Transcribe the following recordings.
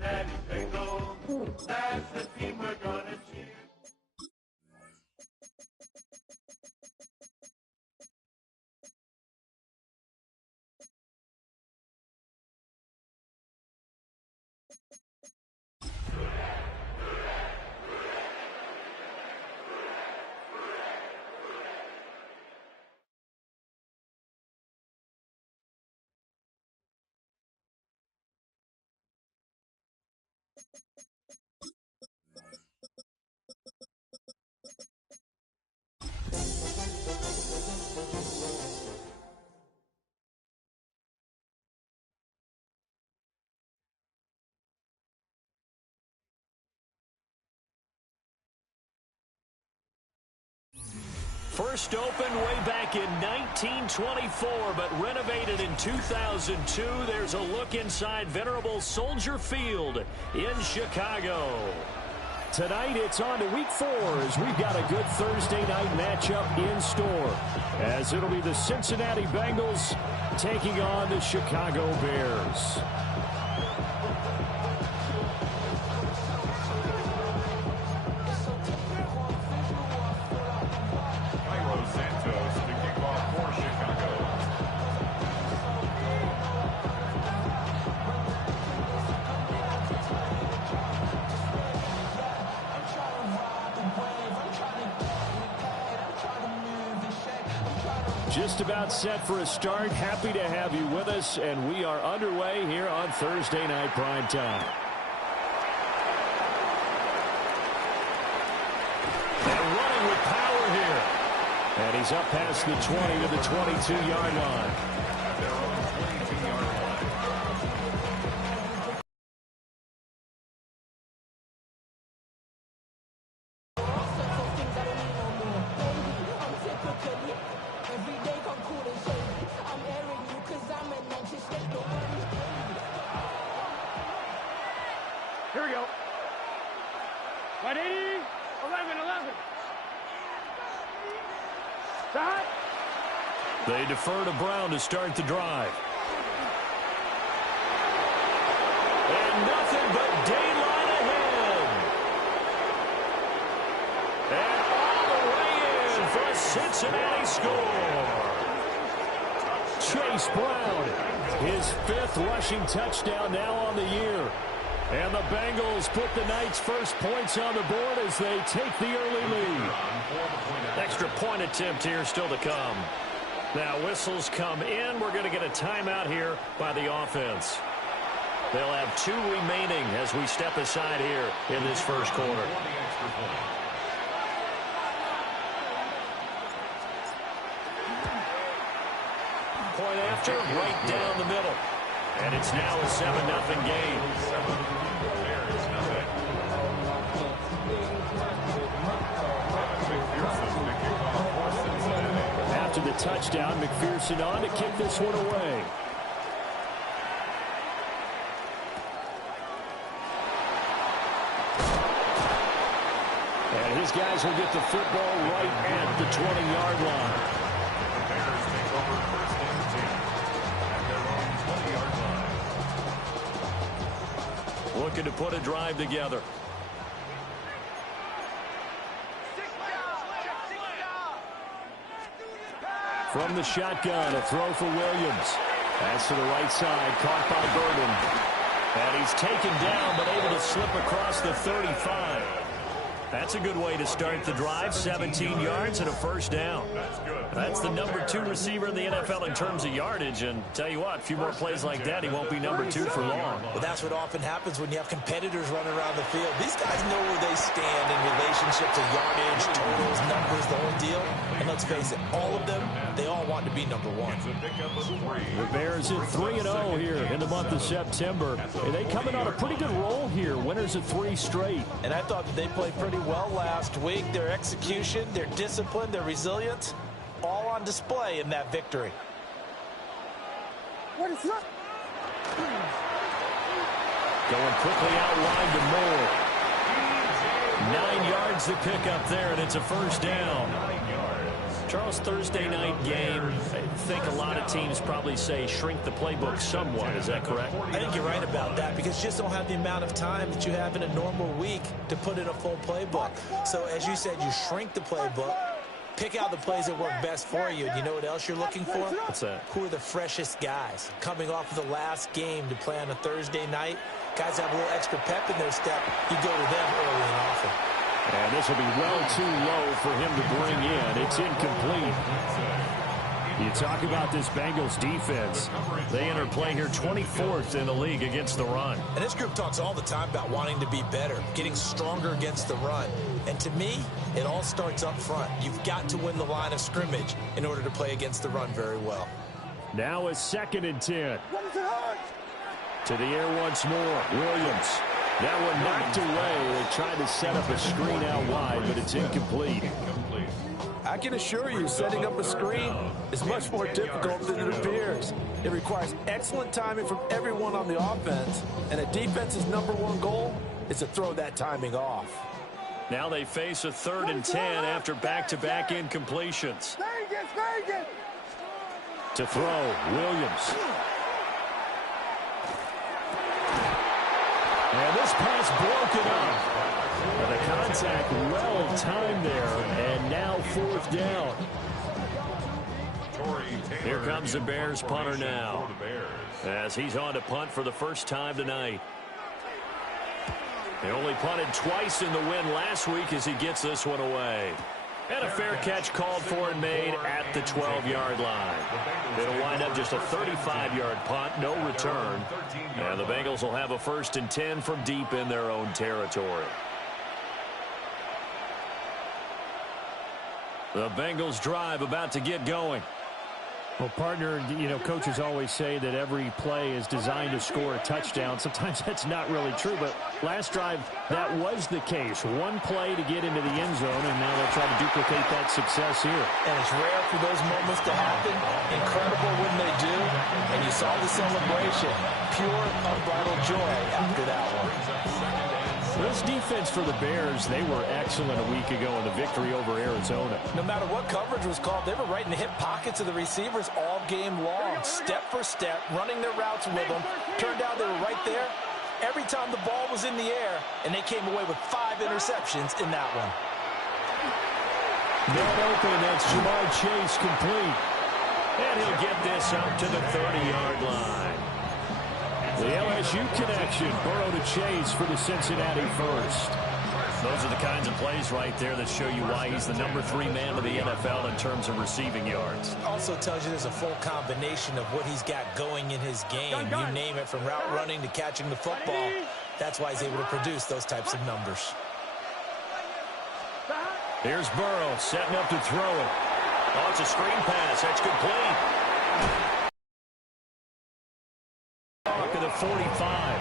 Daddy Bengals, that's the team we're gonna cheer. First opened way back in 1924, but renovated in 2002. There's a look inside venerable Soldier Field in Chicago. Tonight, it's on to Week 4 as we've got a good Thursday night matchup in store, as it'll be the Cincinnati Bengals taking on the Chicago Bears. Just about set for a start. Happy to have you with us, and we are underway here on Thursday Night Primetime. And running with power here. And he's up past the 20 to the 22-yard line. Here we go. 180, 11. Stop. They defer to Brown to start the drive. And nothing but daylight ahead. And all the way in for a Cincinnati score. Chase Brown, his 5th rushing touchdown now on the year. And the Bengals put the Knights' first points on the board as they take the early lead. Extra point attempt here still to come. Now whistles come in. We're going to get a timeout here by the offense. They'll have 2 remaining as we step aside here in this first quarter. Point after, right down the middle. And it's now a 7-0 game. After the touchdown, McPherson on to kick this one away. And his guys will get the football right at the 20-yard line. The Bears take over first and 10 at their own 20-yard line. Looking to put a drive together. From the shotgun, a throw for Williams. Pass to the right side, caught by Burden. And he's taken down, but able to slip across the 35. That's a good way to start the drive. 17 yards and a first down. That's the number 2 receiver in the NFL in terms of yardage. And tell you what, a few more plays like that, he won't be number 2 for long. Well, that's what often happens when you have competitors running around the field. These guys know where they stand in relationship to yardage, totals, numbers, the whole deal. And let's face it, all of them, they all want to be number 1. The Bears at 3-0 here in the month of September. And they come in on a pretty good roll here. Winners of 3 straight. And I thought that they played pretty well last week. Their execution, their discipline, their resilience, all on display in that victory. What is up? Going quickly out wide to Moore. 9 yards to pick up there, and it's a first down. 9 yards. Charles, Thursday night game, I think a lot of teams probably say shrink the playbook somewhat. Is that correct? I think you're right about that because you just don't have the amount of time that you have in a normal week to put in a full playbook. So as you said, you shrink the playbook, pick out the plays that work best for you. And you know what else you're looking for? What's that? Who are the freshest guys? Coming off of the last game to play on a Thursday night, guys have a little extra pep in their step. You go to them early and often. And this will be well too low for him to bring in. It's incomplete. You talk about this Bengals defense. They enter play here 24th in the league against the run. And this group talks all the time about wanting to be better, getting stronger against the run. And to me, it all starts up front. You've got to win the line of scrimmage in order to play against the run very well. Now a 2nd and 10. To the air once more. Williams. That one knocked away. They tried to set up a screen out wide, but it's incomplete. I can assure you, setting up a screen is much more difficult than it appears. It requires excellent timing from everyone on the offense, and a defense's #1 goal is to throw that timing off. Now they face a 3rd and 10 after back-to-back incompletions. To throw, Williams. And this pass broken up. And the contact well timed there, and now 4th down. Here comes the Bears punter now, as he's on to punt for the first time tonight. They only punted twice in the win last week as he gets this one away. And a fair catch called for and made at the 12-yard line. It'll wind up just a 35-yard punt, no return. And the Bengals will have a 1st and 10 from deep in their own territory. The Bengals drive about to get going. Well, partner, you know, coaches always say that every play is designed to score a touchdown. Sometimes that's not really true, but last drive, that was the case. One play to get into the end zone, and now they'll try to duplicate that success here. And it's rare for those moments to happen. Incredible when they do. And you saw the celebration. Pure, unbridled joy after that one. This defense for the Bears, they were excellent a week ago in the victory over Arizona. No matter what coverage was called, they were right in the hip pockets of the receivers all game long, step for step, running their routes with them. Turned out they were right there every time the ball was in the air, and they came away with 5 interceptions in that one. Not open, that's Jamar Chase complete. And he'll get this up to the 30-yard line. The LSU connection, Burrow to Chase for the Cincinnati first. Those are the kinds of plays right there that show you why he's the #3 man of the NFL in terms of receiving yards. Also tells you there's a full combination of what he's got going in his game. You name it, from route running to catching the football. That's why he's able to produce those types of numbers. Here's Burrow setting up to throw it. Oh, it's a screen pass. That's complete. To the 45.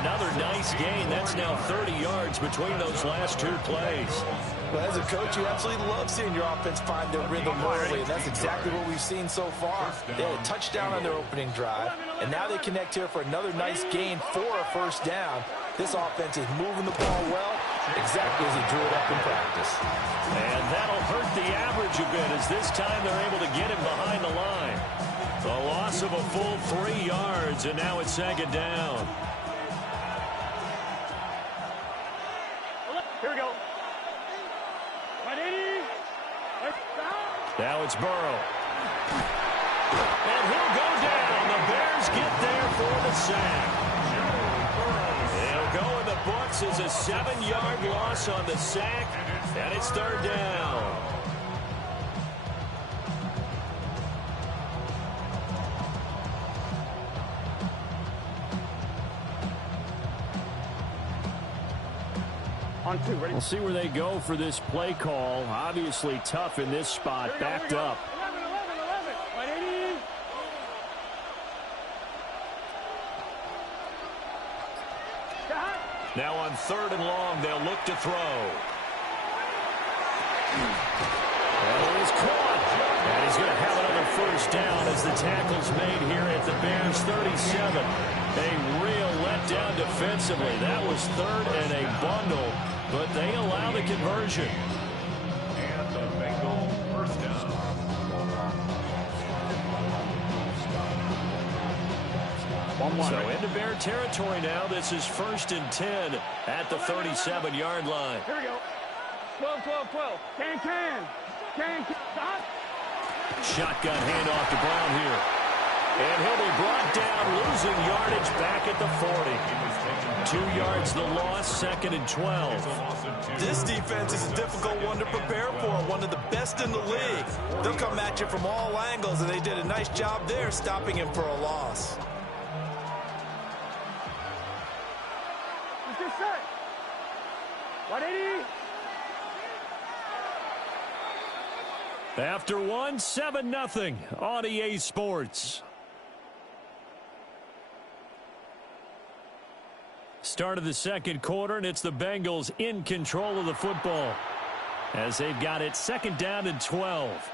Another nice gain. That's now 30 yards between those last 2 plays. Well, as a coach, you absolutely love seeing your offense find their rhythm early, and that's exactly what we've seen so far. They had a touchdown on their opening drive, and now they connect here for another nice gain for a 1st down. This offense is moving the ball well, exactly as he drew it up in practice. And that'll hurt the average a bit, as this time they're able to get him behind the line. A loss of a full 3 yards, and now it's 2nd down. Here we go. Now it's Burrow. And he'll go down. The Bears get there for the sack. He'll go in the books as a 7-yard loss on the sack, and it's 3rd down. On 2, ready? We'll see where they go for this play call. Obviously tough in this spot, backed up. 11. Now on 3rd and long, they'll look to throw. And it is caught. And he's going to have another 1st down as the tackle's made here at the Bears 37. A real letdown defensively. That was 3rd and a bundle, but they allow the conversion. And the Bengals 1st So into Bear territory now. This is 1st and 10 at the 37-yard line. Here we go. 12, 12, 12. Can. Stop. Shotgun handoff to Brown here. And he'll be brought down, losing yardage back at the 40. 2 yards the loss, 2nd and 12. This defense is a difficult one to prepare for, one of the best in the league. They'll come at you from all angles, and they did a nice job there stopping him for a loss. Let's get set. 180. After 7-0 on EA Sports. Start of the 2nd quarter, and it's the Bengals in control of the football as they've got it 2nd down and 12.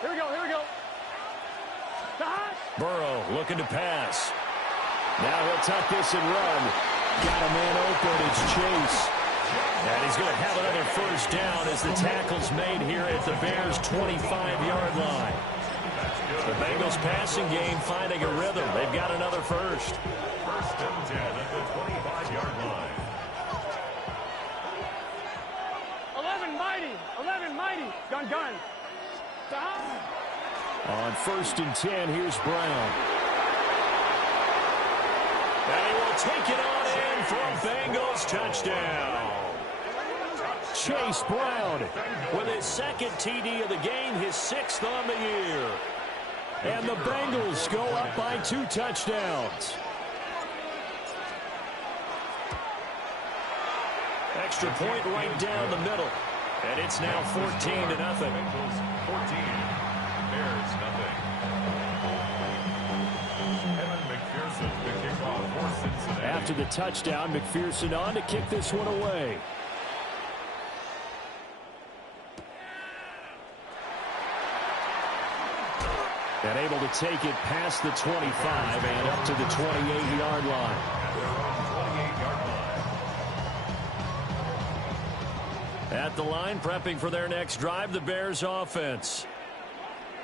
Here we go. Burrow looking to pass. Now he'll tuck this and run. Got a man open. It's Chase. And he's going to have another 1st down as the tackle's made here at the Bears' 25-yard line. The Bengals passing game finding a rhythm. They've got another 1st. 1st and 10 at the 25-yard line. 11 mighty. Gun. Stop. On 1st and 10, here's Brown. And he will take it on in for a Bengals touchdown. Chase Brown with his 2nd TD of the game, his 6th on the year. And the Bengals go up by 2 touchdowns. Extra point right down the middle. And it's now 14-0. Bengals 14, Bears nothing. Evan McPherson to kick off for Cincinnati. After the touchdown, McPherson on to kick this one away. And able to take it past the 25 and up to the 28-yard line. At the line, prepping for their next drive, the Bears offense.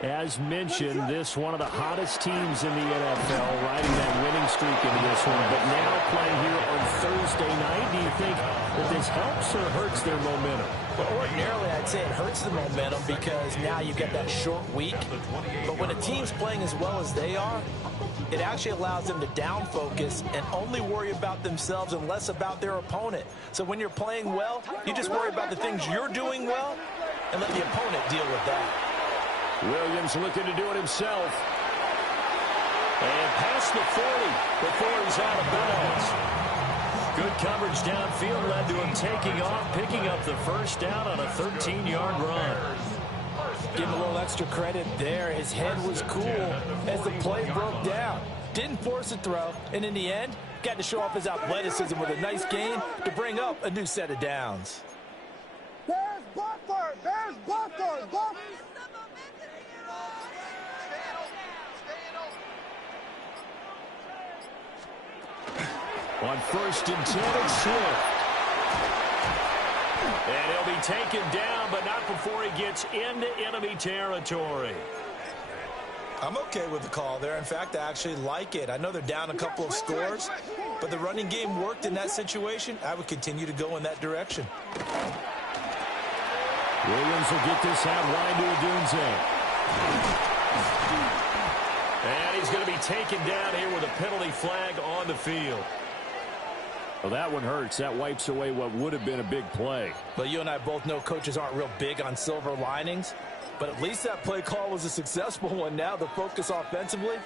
As mentioned, this one of the hottest teams in the NFL, riding that winning streak into this one. But now playing here on Thursday night, do you think that this helps or hurts their momentum? Well, ordinarily, I'd say it hurts the momentum because now you get that short week. But when a team's playing as well as they are, it actually allows them to down focus and only worry about themselves and less about their opponent. So when you're playing well, you just worry about the things you're doing well and let the opponent deal with that. Williams looking to do it himself. And past the 40 before he's out of bounds. Good coverage downfield led to him taking off, picking up the 1st down on a 13-yard run. Give him a little extra credit there. His head was cool as the play broke down. Didn't force a throw, and in the end, got to show off his athleticism with a nice gain to bring up a new set of downs. Bears Buckler. On 1st and 10, it's Swift. And he'll be taken down, but not before he gets into enemy territory. I'm okay with the call there. In fact, I actually like it. I know they're down a couple of scores, but the running game worked in that situation. I would continue to go in that direction. Williams will get this out wide to Odunze. And he's going to be taken down here with a penalty flag on the field. Well, that one hurts. That wipes away what would have been a big play. Well, you and I both know coaches aren't real big on silver linings, but at least that play call was a successful one. Now the focus offensively,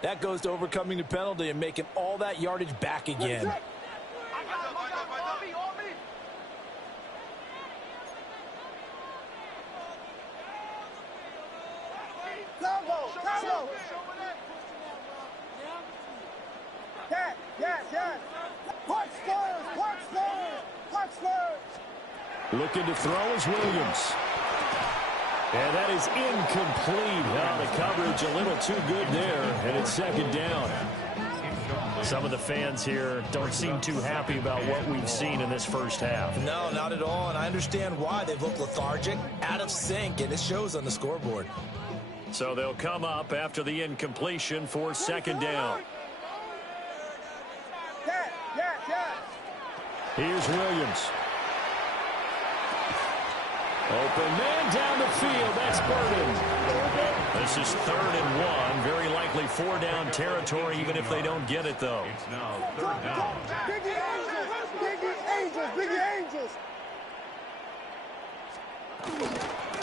that goes to overcoming the penalty and making all that yardage back again. Looking to throw is Williams. And that is incomplete. The coverage a little too good there, and it's second down. Some of the fans here don't seem too happy about what we've seen in this first half. No, not at all, and I understand why. They've looked lethargic, out of sync, and it shows on the scoreboard. So they'll come up after the incompletion for second down. Here's Williams. Open man down the field. That's Burden. This is 3rd and 1. Very likely 4-down territory, even if they don't get it, though. It's now 3rd down. Biggie Angels. Biggie Angels.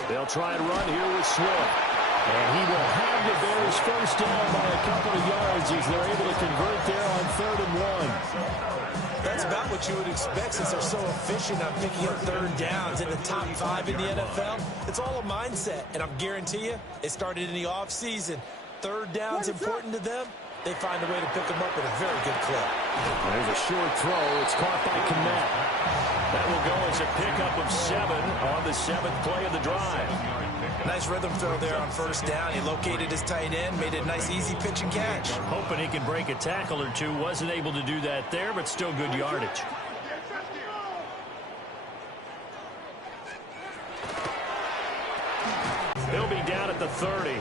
They'll try and run here with Swift. And he will have the Bears first down by a couple of yards as they're able to convert there on 3rd and 1. That's about what you would expect since they're so efficient on picking up 3rd downs in the top 5 in the NFL. It's all a mindset, and I guarantee you it started in the offseason. 3rd down's important to them. They find a way to pick them up at a very good clip. There's a short throw. It's caught by Kmet. That will go as a pickup of 7 on the 7th play of the drive. Nice rhythm throw there on 1st down. He located his tight end, made it a nice easy pitch and catch. Hoping he can break a tackle or two. Wasn't able to do that there, but still good yardage. He'll be down at the 30.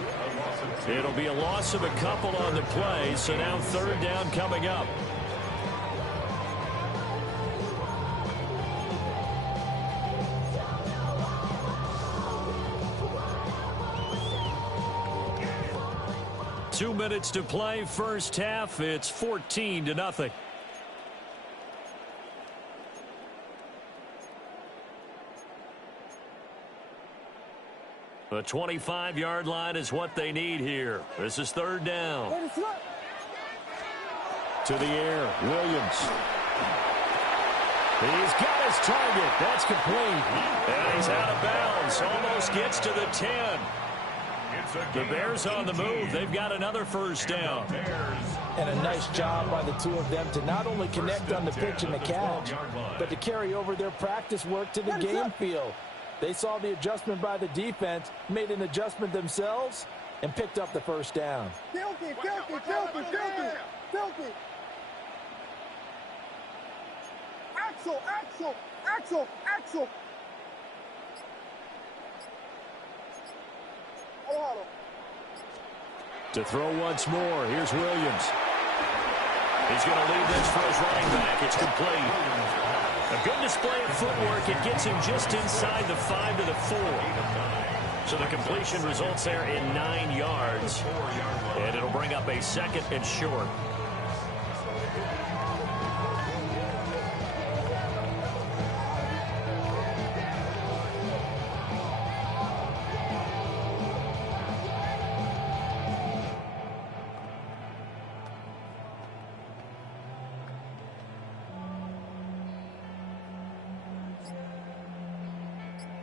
It'll be a loss of a couple on the play, so now 3rd down coming up. Two minutes to play, first half. It's 14-0. The 25-yard line is what they need here. This is 3rd down. To the air, Williams. He's got his target. That's complete. And he's out of bounds. Almost gets to the 10. The Bears on the move. They've got another first down. And a nice job by the two of them to not only connect on the pitch and the catch, but to carry over their practice work to the game field. They saw the adjustment by the defense, made an adjustment themselves, and picked up the first down. Filthy. Axel. To throw once more, here's Williams. He's going to leave this for his running back. It's complete. A good display of footwork. It gets him just inside the 5 to the 4. So the completion results there in 9 yards. And it'll bring up a 2nd and short.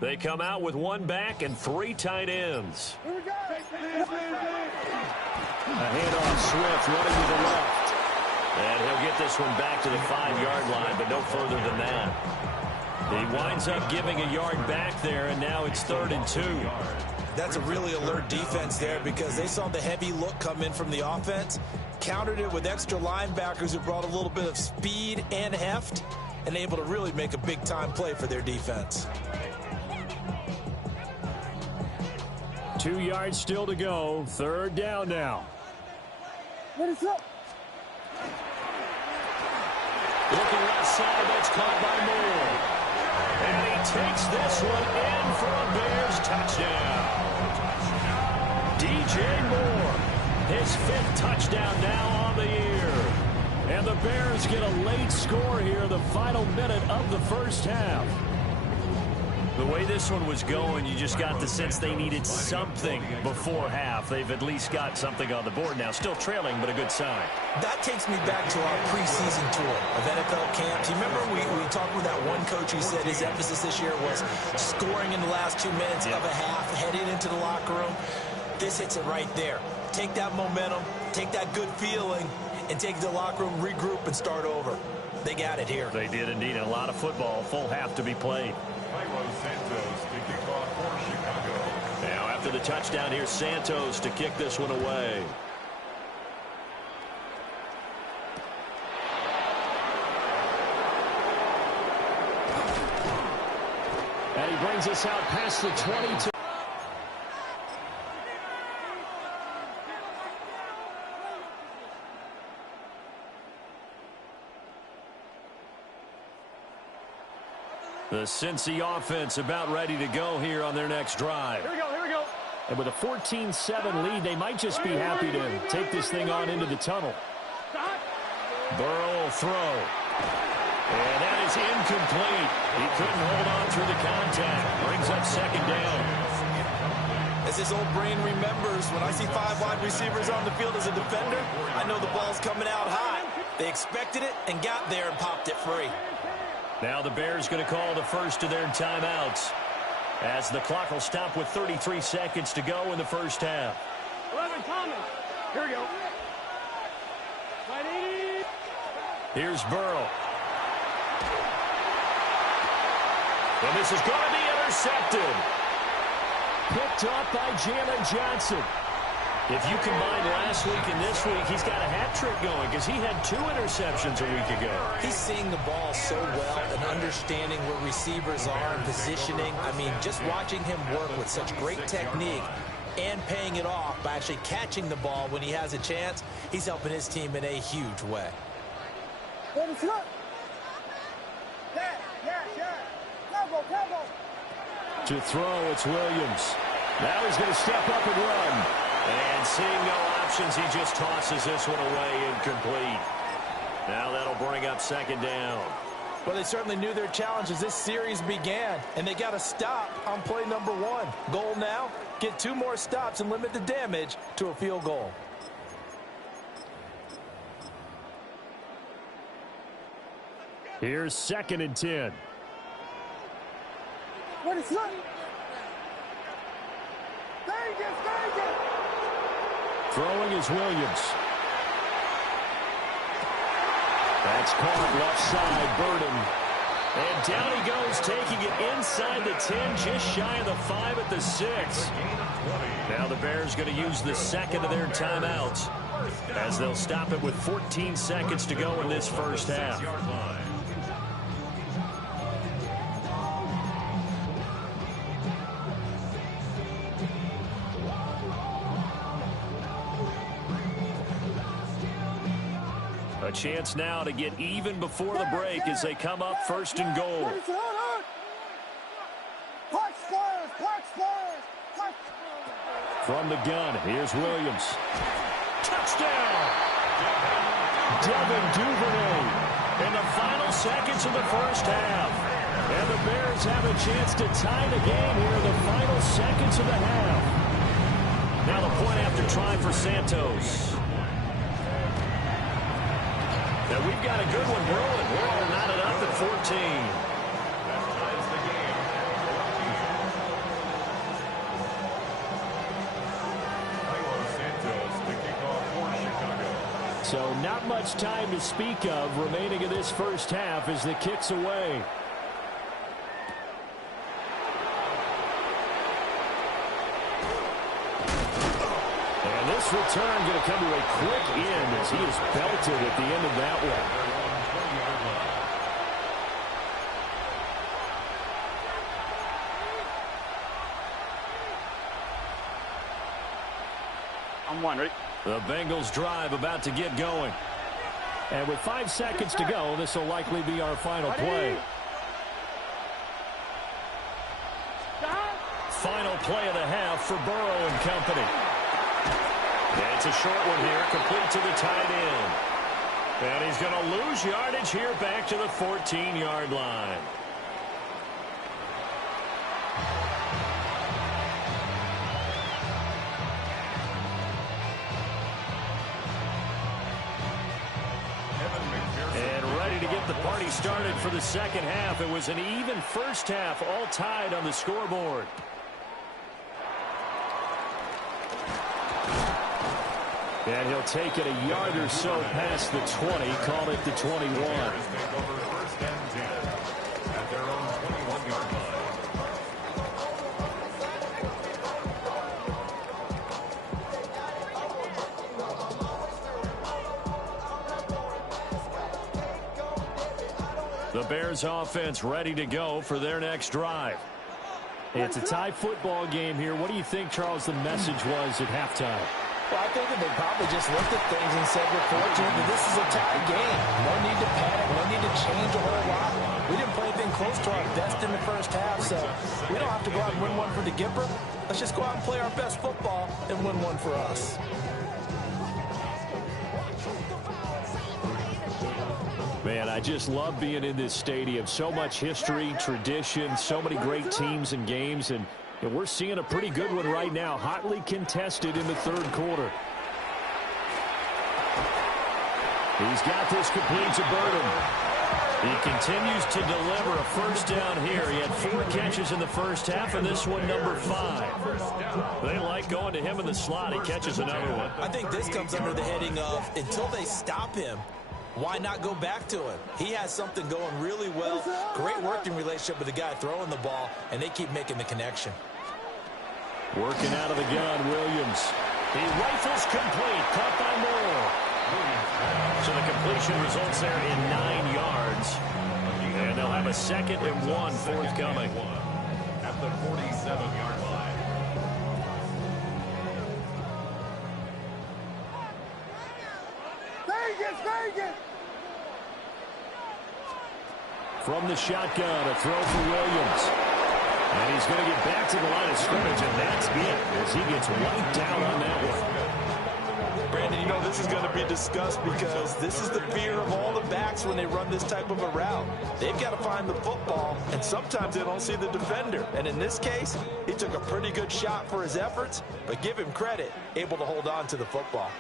They come out with 1 back and 3 tight ends. Here we go. A handoff, Swift running to the left. And he'll get this one back to the 5-yard line, but no further than that. He winds up giving a yard back there, and now it's 3rd and 2. That's a really alert defense there because they saw the heavy look come in from the offense, countered it with extra linebackers who brought a little bit of speed and heft, and able to really make a big-time play for their defense. 2 yards still to go. 3rd down now. What is up? Looking left side, that's caught by Moore. And he takes this one in for a Bears touchdown. DJ Moore, his 5th touchdown now on the year. And the Bears get a late score here, the final minute of the first half. The way this one was going, you just got the sense they needed something before half. They've at least got something on the board now. Still trailing, but a good sign. That takes me back to our preseason tour of NFL camps. You remember we talked with that one coach who said his emphasis this year was scoring in the last 2 minutes of a half, heading into the locker room. This hits it right there. Take that momentum, take that good feeling, and take it to the locker room, regroup, and start over. They got it here. They did indeed. And a lot of football, full half to be played. the touchdown. Here's Santos to kick this one away. And he brings us out past the 22. The Cincy offense about ready to go here on their next drive. Here we go, here we go. And with a 14-7 lead, they might just be happy to take this thing on into the tunnel. Burrow will throw. And that is incomplete. He couldn't hold on through the contact. Brings up second down. As his old brain remembers, when I see 5 wide receivers on the field as a defender, I know the ball's coming out hot. They expected it and got there and popped it free. Now the Bears going to call the first of their timeouts as the clock will stop with 33 seconds to go in the first half. 11, Thomas. Here we go. Ready? Here's Burrow. And this is going to be intercepted. Picked up by Jalen Johnson. If you combine last week and this week, he's got a hat trick going because he had 2 interceptions a week ago. He's seeing the ball so well and understanding where receivers are and positioning. I mean, just watching him work with such great technique and paying it off by actually catching the ball when he has a chance, he's helping his team in a huge way. To throw, it's Williams. Now he's going to step up and run. And seeing no options, he just tosses this one away incomplete. Now that'll bring up second down. Well, they certainly knew their challenge as this series began, and they got to stop on play number 1. Goal now, get 2 more stops and limit the damage to a field goal. Here's 2nd and 10. What is that? Throwing is Williams. That's caught left side, Burden. And down he goes, taking it inside the 10, just shy of the 5 at the 6. Now the Bears going to use the second of their timeouts as they'll stop it with 14 seconds to go in this first half. A chance now to get even before the break as they come up 1st and goal. From the gun, here's Williams. Touchdown! Devin Duvernay. In the final seconds of the first half. And the Bears have a chance to tie the game here in the final seconds of the half. Now the point after try for Santos. Now we've got a good one brewing. We're all knotted up at 14. So not much time to speak of remaining in this first half as the kick's away. And this return going to come to a quick end as he is belted at the end of that one. I'm one, ready? The Bengals drive about to get going. And with 5 seconds to go, this will likely be our final play. Final play of the half for Burrow and company. And it's a short one here, complete to the tight end. And he's going to lose yardage here back to the 14-yard line. The party started for the second half. It was an even first half, all tied on the scoreboard. And he'll take it a yard or so past the 20, call it the 21. The Bears offense ready to go for their next drive. It's a tie football game here. What do you think, Charles, the message was at halftime? Well, I think that they probably just looked at things and said, we're fortunate that this is a tie game. No need to panic. No need to change a whole lot. We didn't play anything close to our best in the first half, so we don't have to go out and win one for the Gipper. Let's just go out and play our best football and win one for us. Man, I just love being in this stadium. So much history, tradition, so many great teams and games, and we're seeing a pretty good one right now, hotly contested in the third quarter. He's got this complete to Burton. He continues to deliver a first down here. He had 4 catches in the first half, and this one number 5. They like going to him in the slot. He catches another one. I think this comes under the heading of, until they stop him, why not go back to him? He has something going really well. Great working relationship with the guy throwing the ball, and they keep making the connection. Working out of the gun, Williams. He rifles complete, caught by Moore. So the completion results there in 9 yards. And they'll have a 2nd and 1 forthcoming. At the 47-yard line. Vegas! From the shotgun, a throw for Williams. And he's going to get back to the line of scrimmage, and that's it as he gets wiped down on that one. Brandon, you know this is going to be discussed because this is the fear of all the backs when they run this type of a route. They've got to find the football, and sometimes they don't see the defender. And in this case, he took a pretty good shot for his efforts, but give him credit, able to hold on to the football.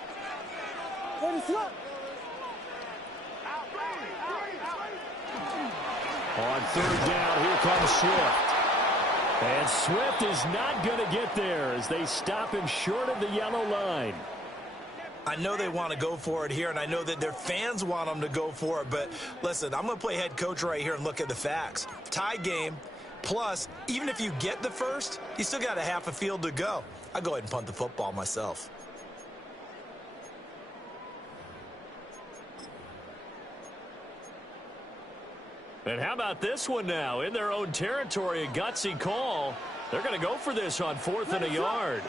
On third down, here comes Swift. And Swift is not going to get there as they stop him short of the yellow line. I know they want to go for it here, and I know that their fans want them to go for it, but listen, I'm going to play head coach right here and look at the facts. Tie game, plus, even if you get the first, you still got a half a field to go. I'll go ahead and punt the football myself. And how about this one now? In their own territory, a gutsy call. They're going to go for this on 4th and a yard.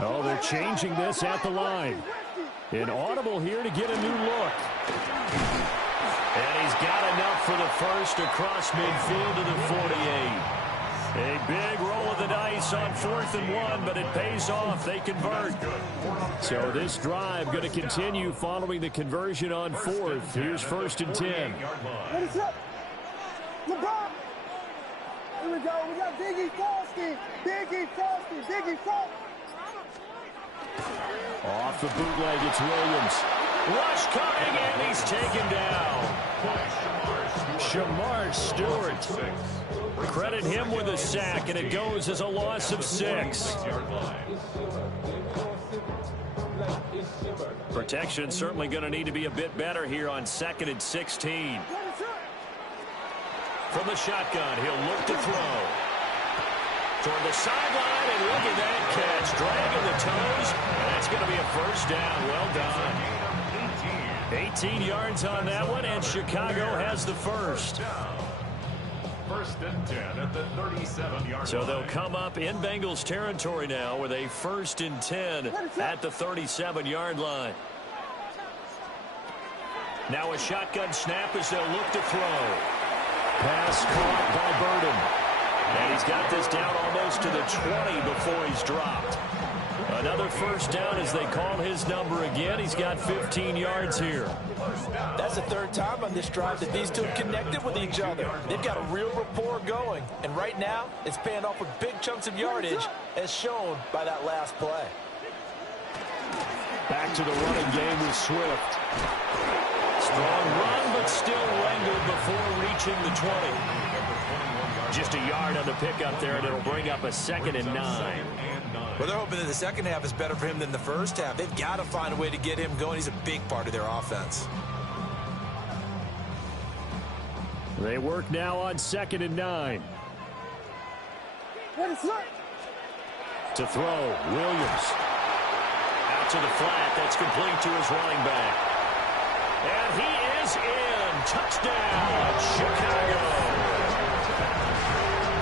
Oh, they're changing this at the line. An audible here to get a new look. And he's got enough for the first across midfield to the 48. A big roll of the dice on 4th and 1, but it pays off. They convert. So this drive going to continue following the conversion on 4th. Here's 1st and 10. What is up? LeBron. Here we go. We got Biggie Frosty. Biggie Frosty. Off the bootleg, it's Williams. Rush coming, and he's taken down. Shamar Stewart. Credit him with a sack, and it goes as a loss of 6. Protection certainly going to need to be a bit better here on 2nd and 16. From the shotgun, he'll look to throw. Toward the sideline, and look at that catch. Dragging the toes, and that's going to be a first down. Well done. 18 yards on that one, and Chicago has the first. 1st and 10 at the 37-yard line. So they'll come up in Bengals territory now with a 1st and 10 at the 37-yard line. Now a shotgun snap as they'll look to throw. Pass caught by Burton. And he's got this down almost to the 20 before he's dropped. Another first down as they call his number again. He's got 15 yards here. That's the 3rd time on this drive that these two have connected with each other. They've got a real rapport going. And right now, it's paying off with big chunks of yardage, as shown by that last play. Back to the running game with Swift. Strong run, but still wrangled before reaching the 20. Just a yard on the pickup there, and it'll bring up a 2nd and 9. Well, they're hoping that the second half is better for him than the first half. They've got to find a way to get him going. He's a big part of their offense. They work now on 2nd and 9. To throw, Williams. Out to the flat, that's complete to his running back. And he is in. Touchdown, Chicago.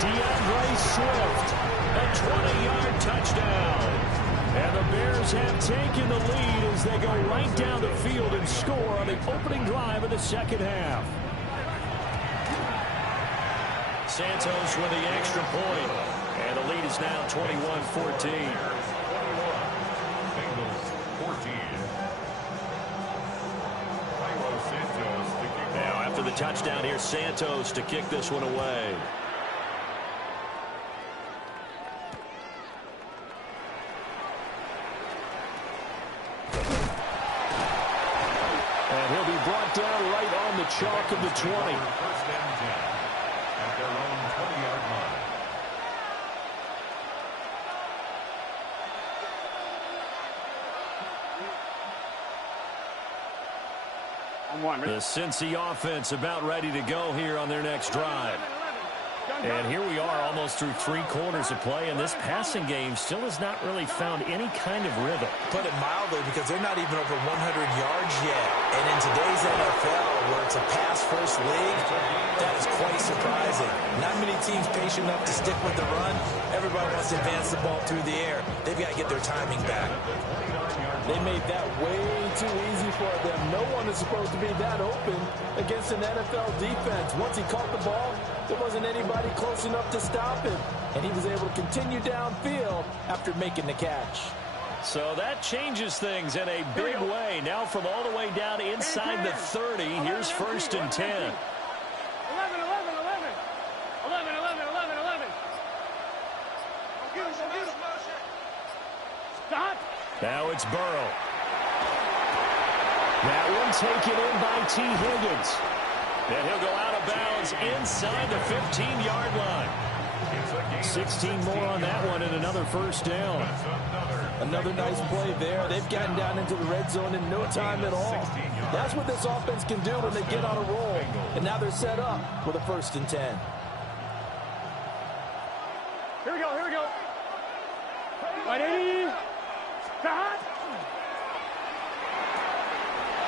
DeAndre Swift, a 20-yard touchdown. And the Bears have taken the lead as they go right down the field and score on the opening drive of the second half. Santos with the extra point. And the lead is now 21-14. Now after the touchdown, here's Santos to kick this one away. And he'll be brought down right on the chalk of the 20. First and 10 at their own 20-yard line. The Cincy offense about ready to go here on their next drive. And here we are almost through 3 quarters of play, and this passing game still has not really found any kind of rhythm. Put it mildly, because they're not even over 100 yards yet. And in today's NFL, where it's a pass-first league, that is quite surprising. Not many teams patient enough to stick with the run. Everybody wants to advance the ball through the air. They've got to get their timing back. They made that way too easy for them. No one is supposed to be that open against an NFL defense. Once he caught the ball, there wasn't anybody close enough to stop him. And he was able to continue downfield after making the catch. So that changes things in a big way. Now from all the way down inside the 30, here's first and 10. 11. Stop. Now it's Burrow. That one taken in by T. Higgins. And he'll go out of bounds inside the 15-yard line. 16 more on that one and another first down. Another nice play there. They've gotten down into the red zone in no time at all. That's what this offense can do when they get on a roll. And now they're set up with a first and 10. Here we go. Ready? Stop.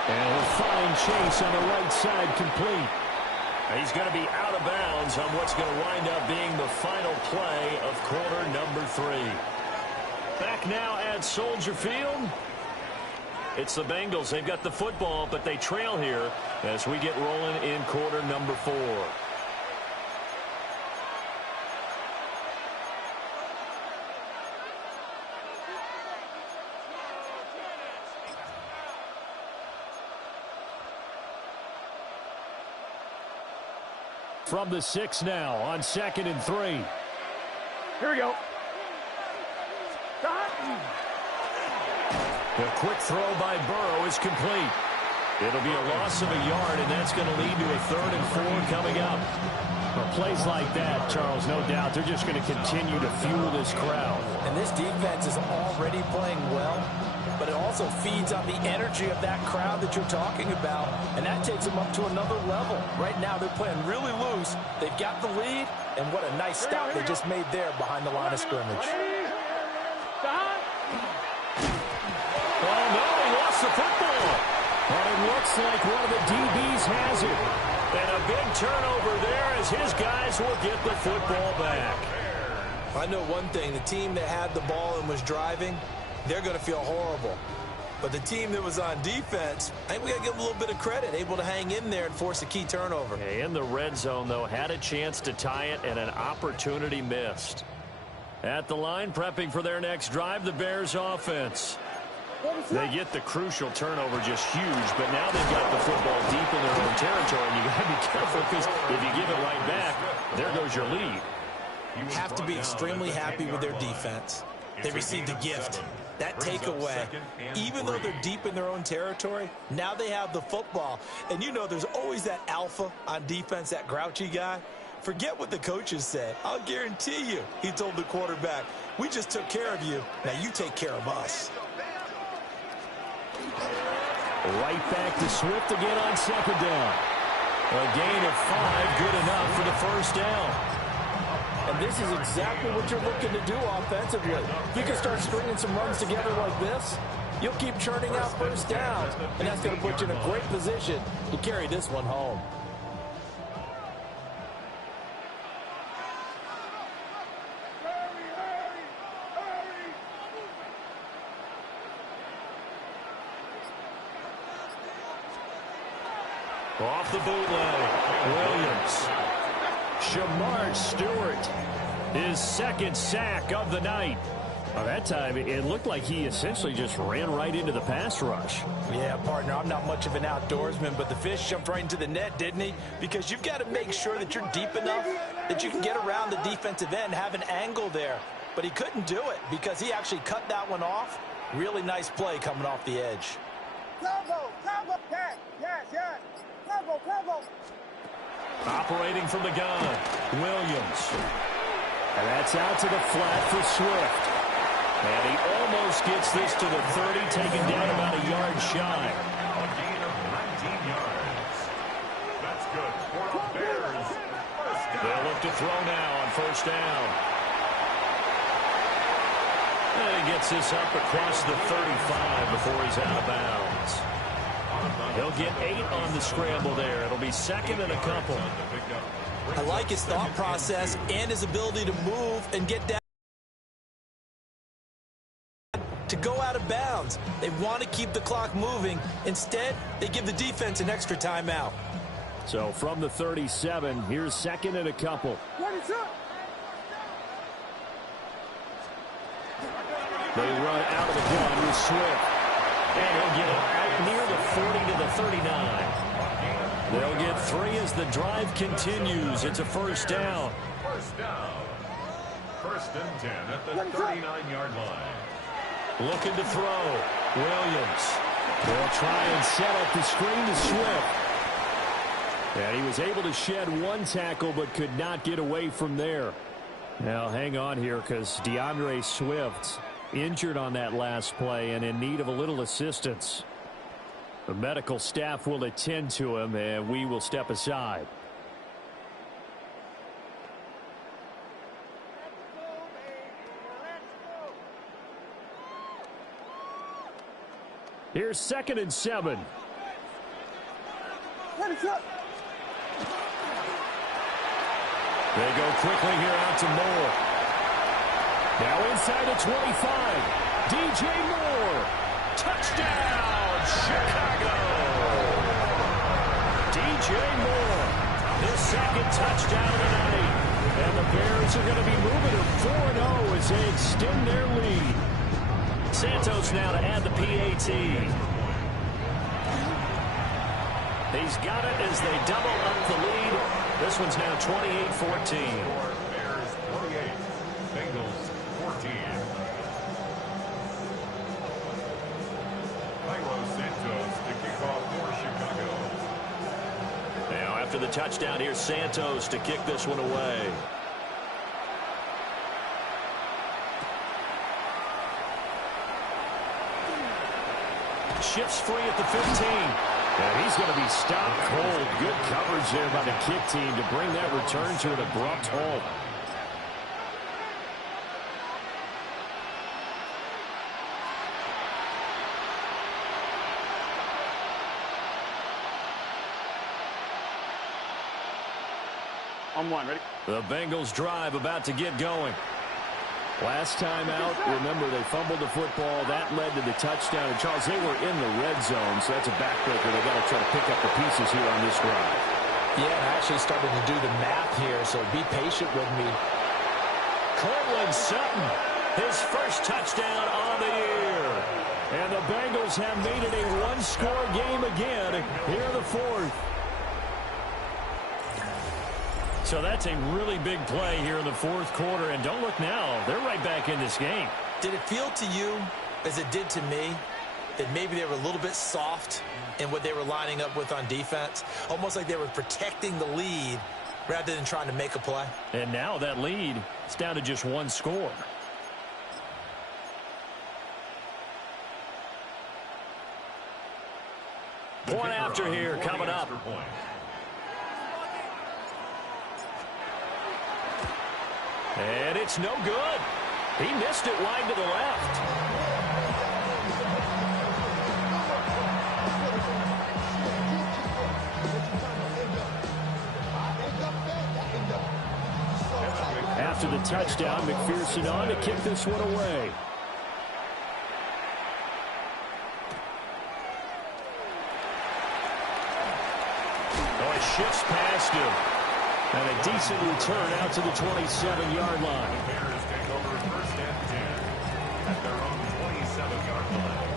And a fine chase on the right side complete. He's going to be out of bounds on what's going to wind up being the final play of quarter number 3. Back now at Soldier Field. It's the Bengals. They've got the football, but they trail here as we get rolling in quarter number 4. From the 6 now on 2nd and 3. Here we go. Stop. The quick throw by Burrow is complete. It'll be a loss of a yard, and that's going to lead to a 3rd and 4 coming up. Well, plays like that, Charles, no doubt, they're just going to continue to fuel this crowd. And this defense is already playing well, but it also feeds on the energy of that crowd that you're talking about, and that takes them up to another level. Right now, they're playing really loose. They've got the lead, and what a nice stop they just made there behind the line of scrimmage. Oh, no, he lost the football. And it looks like one of the DBs has it. And a big turnover there as his guys will get the football back. I know one thing, the team that had the ball and was driving, they're going to feel horrible. But the team that was on defense, I think we got to give them a little bit of credit, able to hang in there and force a key turnover. In the red zone, though, had a chance to tie it and an opportunity missed. At the line, prepping for their next drive, the Bears offense. They get the crucial turnover just huge, but now they've got the football deep in their own territory, and you got to be careful because if you give it right back, there goes your lead. You have to be extremely happy with their defense. They received a gift. That takeaway, even though they're deep in their own territory, now they have the football. And you know there's always that alpha on defense, that grouchy guy. Forget what the coaches said. I'll guarantee you, he told the quarterback, we just took care of you. Now you take care of us. Right back to Swift again on 2nd down. A gain of 5, good enough for the first down. And this is exactly what you're looking to do offensively. If you can start stringing some runs together like this, you'll keep churning out first downs, and that's going to put you in a great position to carry this one home. Off the bootleg, Williams. Shamar Stewart, his second sack of the night. Well, that time, it looked like he essentially just ran right into the pass rush. Yeah, partner, I'm not much of an outdoorsman, but the fish jumped right into the net, didn't he? Because you've got to make sure that you're deep enough that you can get around the defensive end, have an angle there. But he couldn't do it because he actually cut that one off. Really nice play coming off the edge. Combo, yes. Combo. Operating from the gun, Williams. And that's out to the flat for Swift. And he almost gets this to the 30, taken down about a yard shy. A gain of 19 yards. That's good for the Bears. First down. They'll look to throw now on first down. And he gets this up across the 35 before he's out of bounds. He'll get 8 on the scramble there. It'll be second and a couple. I like his thought process and his ability to move and get down to go out of bounds. They want to keep the clock moving. Instead, they give the defense an extra timeout. So from the 37, here's second and a couple. They run out of the gun with Swift. And he'll get it out near the 40 to the 39. They'll get 3 as the drive continues. It's a first down. First down. First and 10 at the 39-yard line. Looking to throw. Williams. They'll try and set up the screen to Swift. And he was able to shed one tackle but could not get away from there. Now hang on here because DeAndre Swift injured on that last play and in need of a little assistance. The medical staff will attend to him, and we will step aside. Here's second and 7. They go quickly here out to Moore. Now inside the 25. DJ Moore. Touchdown, Chicago. DJ Moore. His second touchdown tonight. And the Bears are going to be moving to 4-0 as they extend their lead. Santos now to add the PAT. He's got it as they double up the lead. This one's now 28-14. Bears 28, Bengals 14. Santos to kick off for Chicago. Now after the touchdown, here's Santos to kick this one away. Shifts free at the 15. And he's going to be stopped cold. Good coverage there by the kick team to bring that return to an abrupt halt. On one, ready? The Bengals drive about to get going. Last time out, remember, they fumbled the football. That led to the touchdown. And, Charles, they were in the red zone, so that's a backbreaker. They've got to try to pick up the pieces here on this drive. Yeah, and I actually started to do the math here, so be patient with me. Cortland Sutton, his first touchdown on the year. And the Bengals have made it a one-score game again here in the fourth. So that's a really big play here in the fourth quarter. And don't look now, they're right back in this game. Did it feel to you, as it did to me, that maybe they were a little bit soft in what they were lining up with on defense? Almost like they were protecting the lead rather than trying to make a play. And now that lead is down to just one score. Point after here coming up. And it's no good. He missed it wide to the left. after the touchdown. McPherson on to kick this one away. Oh, it shifts past him. And a decent return out to the 27-yard line. The Bears take over first and 10 at their own 27-yard line.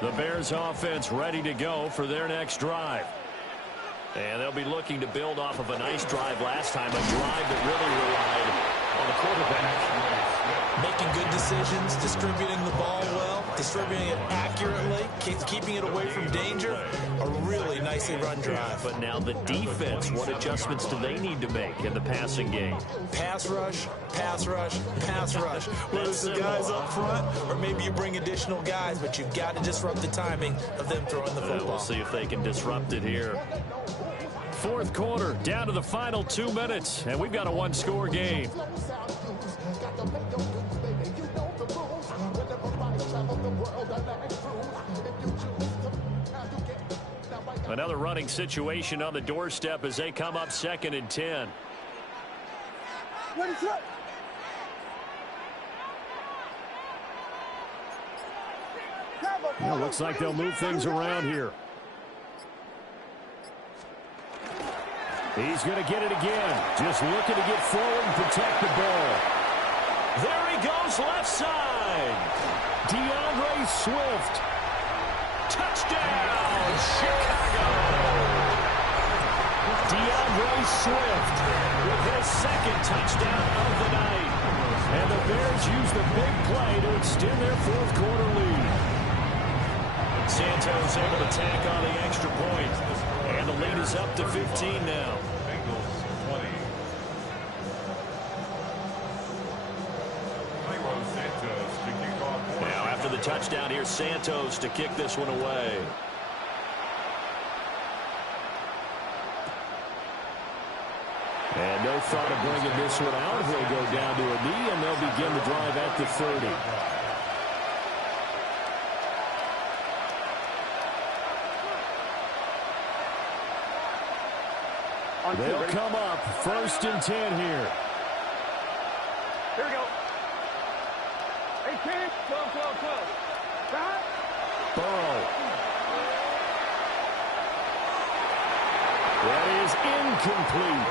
The Bears offense ready to go for their next drive. And they'll be looking to build off of a nice drive last time, a drive that really relied on the quarterback. Making good decisions, distributing the ball well, distributing it accurately, keeping it away from danger. A really nicely run drive. But now the defense, what adjustments do they need to make in the passing game? Pass rush, pass rush, pass rush. Whether it's the guys up front or maybe you bring additional guys, but you've got to disrupt the timing of them throwing the football. We'll see if they can disrupt it here. Fourth quarter, down to the final 2 minutes, and we've got a one-score game. Another running situation on the doorstep as they come up 2nd and 10. Well, looks like they'll move things around here. He's going to get it again. Just looking to get forward and protect the ball. There he goes, left side. DeAndre Swift. Touchdown, Chicago. DeAndre Swift With his second touchdown of the night. And the Bears use the big play to extend their fourth quarter lead. Santos able to tack on the extra point. And the lead is up to 15 now. Bengals 20. Santos to kick off. Now after the touchdown, here's Santos to kick this one away. And no thought of bringing this one out. He'll go down to a knee, and they'll begin the drive at the 30. They'll come up 1st and 10 here. Here we go. 18, 12, 12, 12. Burrow. That is incomplete.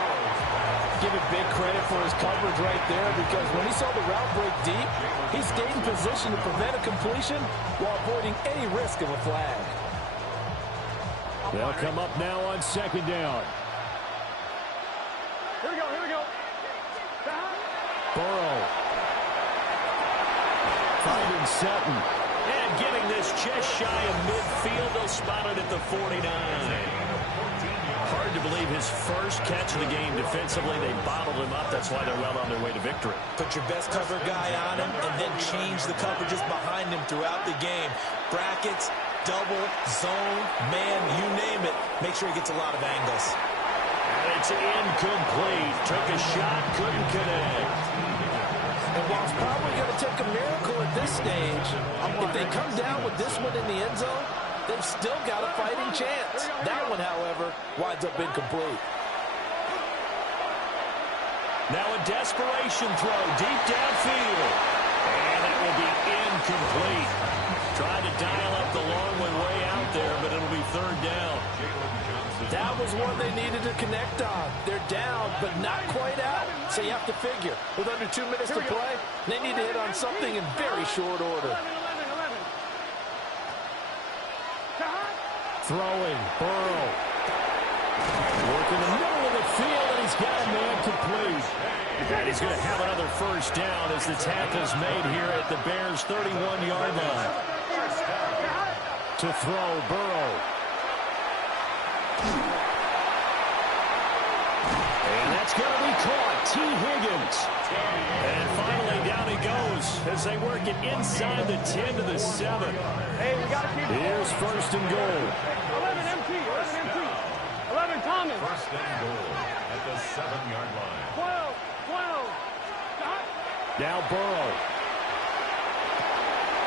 Give it big credit for his coverage right there, because when he saw the route break deep, he stayed in position to prevent a completion while avoiding any risk of a flag. They'll come up now on 2nd down. Here we go, here we go. Burrow. Finding Sutton. And getting this just shy of midfield. They'll spot it at the 49. Hard to believe his first catch of the game defensively. They bottled him up. That's why they're well on their way to victory. Put your best cover guy on him and then change the coverages behind him throughout the game. Brackets, double, zone, man, you name it. Make sure he gets a lot of angles. And it's incomplete. Took a shot, couldn't connect. And while it's probably going to take a miracle at this stage, if they come down with this one in the end zone, they've still got a fighting chance. That one, however, winds up incomplete. Now a desperation throw deep downfield. And that will be incomplete. Trying to dial up the long one way out there, but it'll be 3rd down. That was one they needed to connect on. They're down, but not quite out. So you have to figure, with under 2 minutes to play, they need to hit on something in very short order. Throwing. Burrow. Working the middle of the field, and he's got a man complete. And he's going to have another first down as the tackle's made here at the Bears' 31-yard line. To throw, Burrow. And that's going to be caught. T. Higgins. And finally down he goes as they work it inside the 10 to the 7. Hey, we got to keep it. Here's 1st and goal. 11 MT, 11 MT. 11 Thomas. First and goal at the 7-yard line. 12, 12. Now Burrow.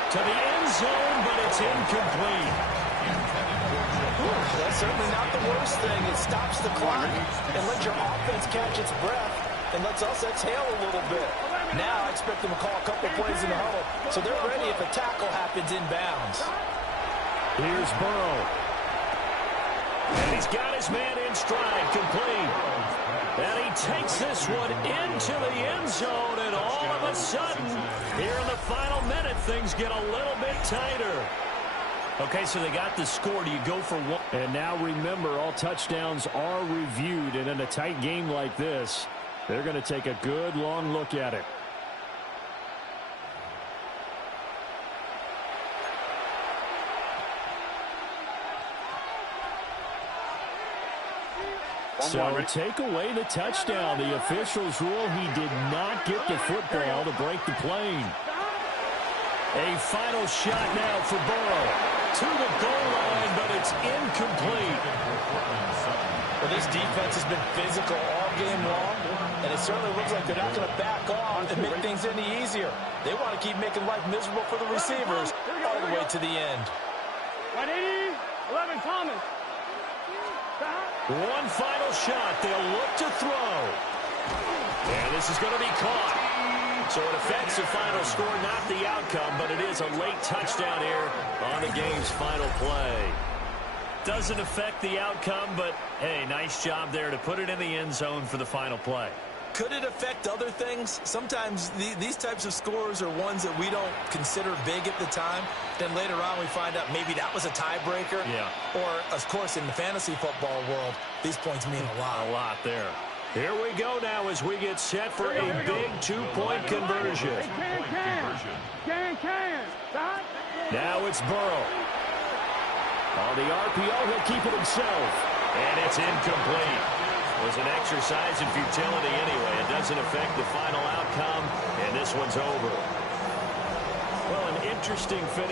To the end zone, but it's incomplete. That's certainly not the worst thing. It stops the clock and lets your offense catch its breath and lets us exhale a little bit. Now I expect them to call a couple plays in the huddle so they're ready if a tackle happens inbounds. Here's Burrow. And he's got his man in stride, complete. And he takes this one into the end zone, and all of a sudden, here in the final minute, things get a little bit tighter. Okay, so they got the score. Do you go for one? And now remember, all touchdowns are reviewed, and in a tight game like this, they're going to take a good long look at it. So take away the touchdown. The officials rule he did not get the football to break the plane. A final shot now for Burrow. To the goal line, but it's incomplete. Well, this defense has been physical all game long, and it certainly looks like they're not going to back off and make things any easier. They want to keep making life miserable for the receivers all the way to the end. 11 Thomas. One final shot. They'll look to throw. And this is going to be caught. So it affects the final score, not the outcome, but it is a late touchdown here on the game's final play. Doesn't affect the outcome, but, hey, nice job there to put it in the end zone for the final play. Could it affect other things? Sometimes these types of scores are ones that we don't consider big at the time. Then later on we find out maybe that was a tiebreaker. Yeah. Or, of course, in the fantasy football world, these points mean a lot. A lot there. Here we go now as we get set for a big two-point conversion. Now it's Burrow. On the RPO, he'll keep it himself. And it's incomplete. It was an exercise in futility anyway. It doesn't affect the final outcome, and this one's over. Well, an interesting finish.